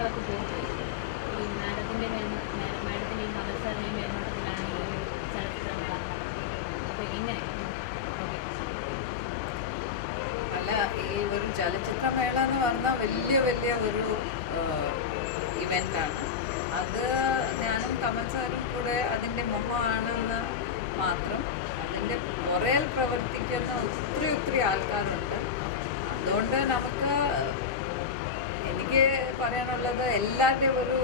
വർഷങ്ങളൊക്കെ പോയി ഈ മാഡത്തിൻ്റെ മാഡത്തിൻ്റെ ഈ മത്സരത്തിൻ്റെ മേൽനോട്ടത്തിലാണ് ഈ ഒരു ചലച്ചിത്രമേള. അപ്പോൾ എങ്ങനെ അല്ല, ഈ ഒരു ചലച്ചിത്രമേള എന്ന് പറഞ്ഞാൽ വലിയ ഒരു ഇവൻ്റാണ്. അത് ഞാനും കമൽ സാറും കൂടെ അതിൻ്റെ മുഖമാണെന്ന് മാത്രം. അതിൻ്റെ പുറകിൽ പ്രവർത്തിക്കുന്ന ഒത്തിരി ആൾക്കാരുണ്ട്. അതുകൊണ്ട് എനിക്ക് പറയാനുള്ളത് എല്ലാവരുടെയും ഒരു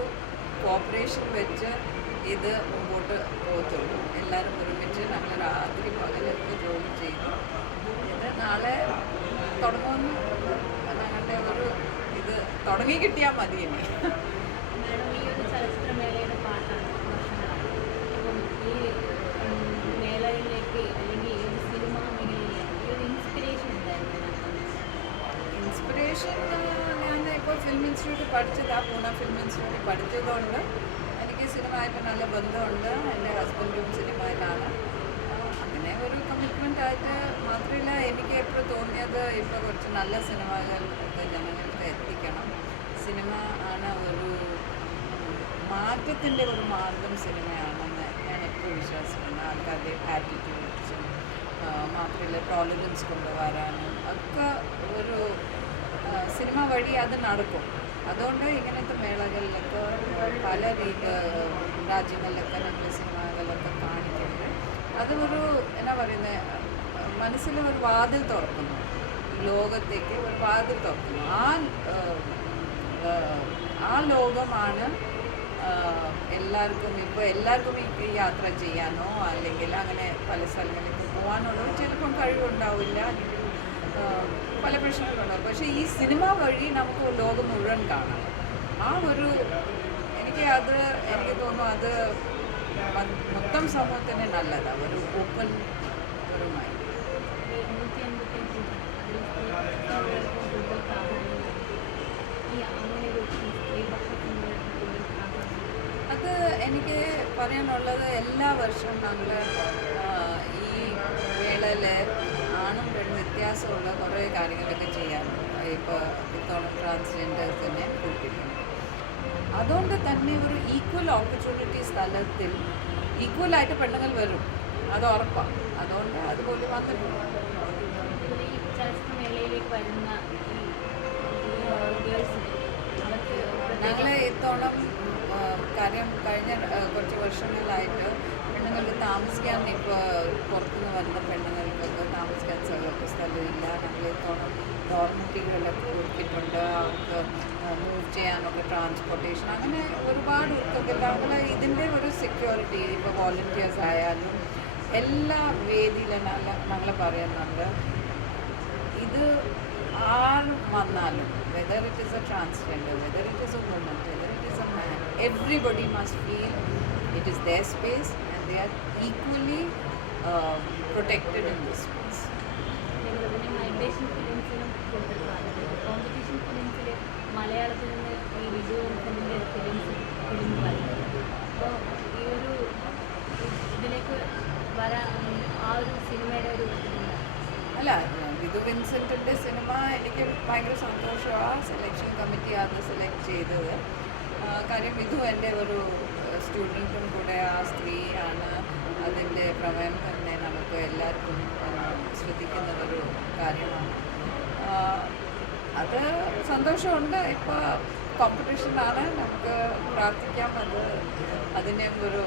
കോപ്പറേഷൻ വെച്ച് ഇത് മുമ്പോട്ട് പോകത്തുള്ളൂ. എല്ലാവരും ഒരുമിച്ച് ഞങ്ങൾ രാത്രി പകലൊക്കെ ജോലി ചെയ്തു ഇത് നാളെ തുടങ്ങുമെന്ന് ഞങ്ങളുടെ ഒരു ഇത് തുടങ്ങി കിട്ടിയാൽ മതി. ഇനി മാഡം ഈ ഒരു ചലച്ചിത്രമേളയുടെ പാട്ടാണ് വർഷങ്ങളാണ്. അപ്പം ഈ മേളയിലേക്ക് അല്ലെങ്കിൽ ഈ ഒരു സിനിമ മേഖലയിലേക്ക് ഈ ഒരു ഇൻസ്പിറേഷൻ ഉണ്ടായിരുന്നു? ഇൻസ്പിറേഷൻ ഞാൻ ഇപ്പോൾ ഫിലിം ഇൻസ്റ്റിറ്റ്യൂട്ടിൽ പഠിച്ചതാണ്. പൂന ഫിലിം ഇൻസ്റ്റിറ്റ്യൂട്ടിൽ പഠിച്ചതുകൊണ്ട് എനിക്ക് സിനിമയായിട്ട് നല്ല ബന്ധമുണ്ട്. എൻ്റെ ഹസ്ബൻഡും സിനിമയിലാണ്. അങ്ങനെ ഒരു കമ്മിറ്റ്മെൻ്റ് ആയിട്ട് മാത്രമല്ല, എനിക്ക് എപ്പോഴും തോന്നിയത് ഇപ്പോൾ കുറച്ച് നല്ല സിനിമകൾ ഒക്കെ ജനങ്ങൾക്ക് എത്തിക്കണം. സിനിമ ആണ് ഒരു മാറ്റത്തിൻ്റെ ഒരു മാർഗം സിനിമയാണെന്ന് ഞാൻ എപ്പോഴും വിശ്വസിക്കുന്നു. ആൾക്കാരുടെ ആറ്റിറ്റ്യൂഡ്സും മാത്രമല്ല ടോളറൻസ് കൊണ്ടുവരാനും ഒക്കെ ഒരു സിനിമ വഴി അത് നടക്കും. അതുകൊണ്ട് ഇങ്ങനത്തെ മേളകളിലൊക്കെ പല രാജ്യങ്ങളിലൊക്കെ നമ്മൾ സിനിമകളൊക്കെ കാണിക്കുന്നത് അത് ഒരു എന്നാ പറയുന്നത് മനസ്സിലൊരു വാതിൽ തുറക്കുന്നു, ലോകത്തേക്ക് ഒരു വാതിൽ തുറക്കുന്നു. ആ ലോകമാണ് എല്ലാവർക്കും ഈ യാത്ര ചെയ്യാനോ അല്ലെങ്കിൽ അങ്ങനെ പല സ്ഥലങ്ങളിലേക്ക് പോകാനുള്ളൂ. ചിലപ്പം കഴിവുണ്ടാവില്ല, പല പ്രശ്നങ്ങളുണ്ടാവും. പക്ഷേ ഈ സിനിമ വഴി നമുക്ക് ലോകം മുഴുവൻ കാണാം. ആ ഒരു എനിക്ക് തോന്നുന്നു അത് മൊത്തം സമൂഹത്തിന് നല്ലതാണ്. ഒരു ഓപ്പൺ ഒരു മൈൻഡ്. അത് എനിക്ക് പറയാനുള്ളത് എല്ലാ വർഷവും ഞങ്ങൾ ഈ വേളയിൽ ആണും പെണ്ണും വ്യത്യാസമുള്ള കുറേ കാര്യങ്ങളൊക്കെ ചെയ്യാറുണ്ട്. ഇപ്പോൾ ഇത്തോളം ട്രാൻസ്ജെൻഡേഴ്സിനെ കൂട്ടിയിട്ടുണ്ട്. അതുകൊണ്ട് തന്നെ ഒരു ഈക്വൽ ഓപ്പർച്യൂണിറ്റി സ്ഥലത്തിൽ ഈക്വലായിട്ട് പെണ്ണുങ്ങൾ വരും, അത് ഉറപ്പാണ്. അതുകൊണ്ട് അതുപോലെ വന്നിട്ടുണ്ട്. ഈ ചലച്ചിത്രമേളയിലേക്ക് വരുന്ന ഞങ്ങൾ ഇത്തോളം കാര്യം കഴിഞ്ഞ കുറച്ച് വർഷങ്ങളായിട്ട് പെണ്ണുങ്ങൾക്ക് താമസിക്കാൻ ഇപ്പോൾ പുറത്തുനിന്ന് വരുന്ന പെണ്ണുങ്ങൾക്കൊക്കെ താമസിക്കാൻ സ്ഥലമില്ല. ഞങ്ങൾ ഇത്തോളം ഡോർമെറ്ററികളൊക്കെ ഒരുക്കിയിട്ടുണ്ട്. അവർക്ക് മൂവ് ചെയ്യാനൊക്കെ ട്രാൻസ്പോർട്ടേഷൻ അങ്ങനെ ഒരുപാട് ഒരുക്കൊക്കെ ഞങ്ങൾ ഇതിൻ്റെ ഒരു സെക്യൂരിറ്റി ഇപ്പോൾ വോളണ്ടിയേഴ്സ് ആയാലും എല്ലാ വേദിയിലും ഞങ്ങൾ പറയുന്നുണ്ട്. ഇത് ആരും വന്നാലും whether it is a transgender, whether it is a woman, whether it is a man, everybody must feel it is their space and they are equally protected in this space. Migration ഫിലിംസിനും competition ഫിലിംസിൽ മലയാളത്തിൽ നിന്ന് ഈ Viju വിൻസെൻറ്റിൻ്റെ film വരുന്നത്. അപ്പോൾ ഈ ഒരു ഇതിലേക്ക് വരാൻ ആ ഒരു സിനിമയുടെ ഒരു അല്ല, വിധു വിൻസെൻറ്റിൻ്റെ സിനിമ എനിക്ക് ഭയങ്കര സന്തോഷമാണ്. സെലക്ഷൻ കമ്മിറ്റി അത് സെലക്ട് ചെയ്തത്. കാര്യം വിധു എൻ്റെ ഒരു സ്റ്റുഡൻറ്റും കൂടെ ആ സ്ത്രീയാണ്. അതിൻ്റെ പ്രമേയം തന്നെ നമുക്ക് എല്ലാവർക്കും ശ്രദ്ധിക്കുന്ന ഒരു കാര്യമാണ്. അത് സന്തോഷമുണ്ട്. ഇപ്പോൾ കോമ്പറ്റീഷനാണ്, നമുക്ക് പ്രാർത്ഥിക്കാം അതിനെ ഒരു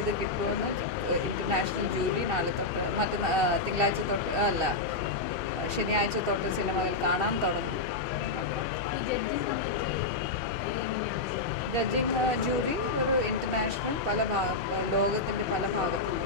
ഇത് കിട്ടുമെന്ന്. ഇൻ്റർനാഷണൽ ജൂറി നാളെ തൊട്ട് തിങ്കളാഴ്ച തൊട്ട് ശനിയാഴ്ച തൊട്ട് സിനിമകൾ കാണാൻ തുടങ്ങും. ജഡ്ജിങ് ജൂറി ഒരു ഇൻ്റർനാഷണൽ ലോകത്തിൻ്റെ പല ഭാഗത്തും